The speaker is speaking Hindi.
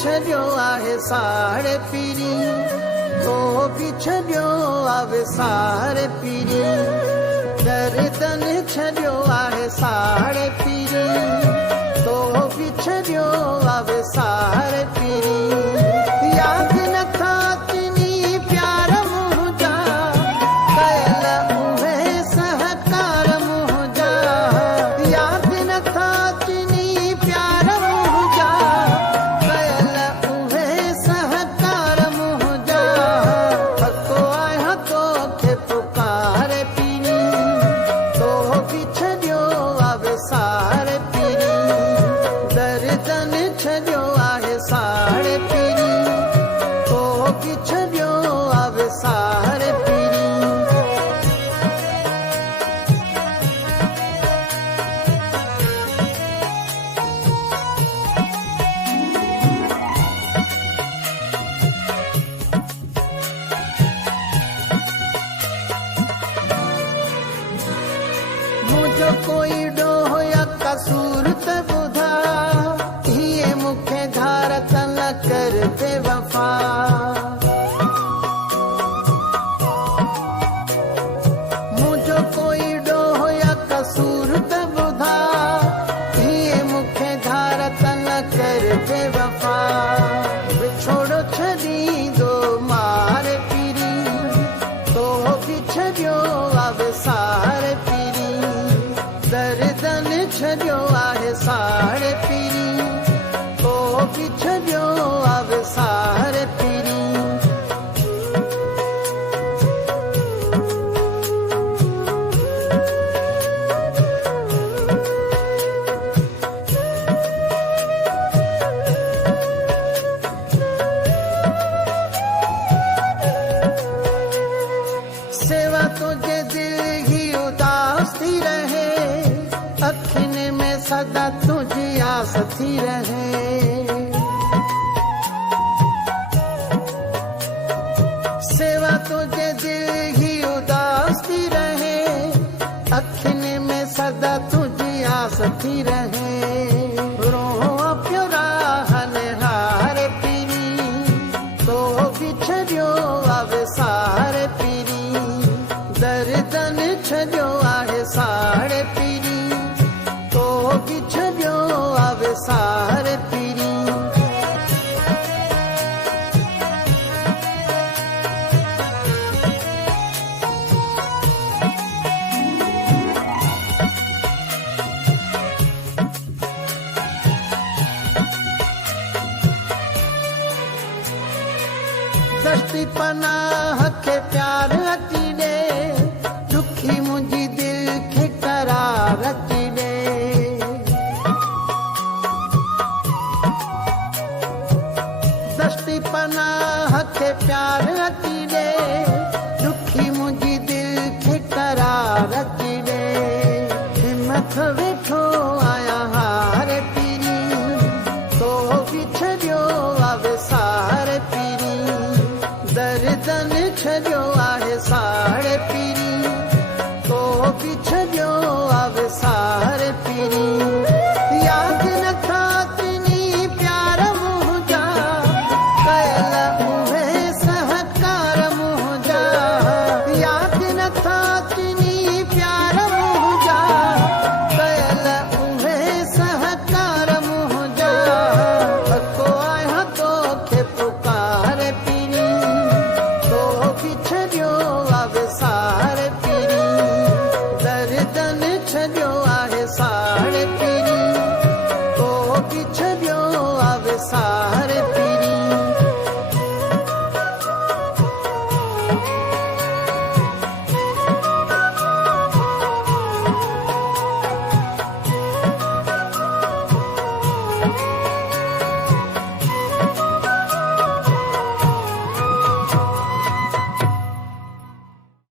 छॾियो आहे साड़े पीरी, तो बि छॾियो आहे साड़े पीरी, दर्दन छॾियो आहे साड़े पीरी, तो बि छॾियो आहे साड़े पीरी। यादि नथा अचनी प्यार मुंहिंजा, कयल उहे सहकार मुंहिंजा, यादि नथा अचनी प्यार मुंहिंजा, कयल उहे सहकार मुंहिंजा। हको आहियां तोखे पुकारे पीरी, तो बि छॾियो आहे साड़े पीरी, दर्दन छॾियो आहे साड़े पीरी, तो बि छॾियो आहे साड़े पीरी। मुंहिंजो कोई ॾोह या कसूर त ॿुधा, हीअ मूंखे धार त न कर बेवफा। मुंहिंजो कोई ॾोह या कसूर त ॿुधा, हीअ मूंखे धार त न कर बेवफा। विछोड़ो छॾींदो मारे पीरी, तो बि छॾियो आहे साड़े पीरी, दर्दन छॾियो आहे साड़े पीरी, तो बि छॾियो आहे साड़े पीरी। सेवा तुझे दिल ही उदास थी रहे, अखियुनि में सदा तुझी आस थी रहे। सेवा तुझे दिल ही उदास थी रहे, अखियुनि में सदा तुझी आस थी रहे। रोआ पियो राहन हारे पीरी, तो बि छॾियो आहे साड़े पीरी, दर्दन छॾियो आहे साड़े पीरी, तो बि छॾियो आहे साड़े पीरी। दस्ती पनाह खे प्यार अची ॾे, दुखी मुंहिंजी दिल खे करार अची ॾे। दस्ती पनाह खे प्यार अची ॾे, दुखी मुंहिंजी दिल खे करार अची ॾे। हिमथ वेठो आहियां हारे पीरी, तो बि छॾियो आहे साड़े पीरी, दर्दन छॾियो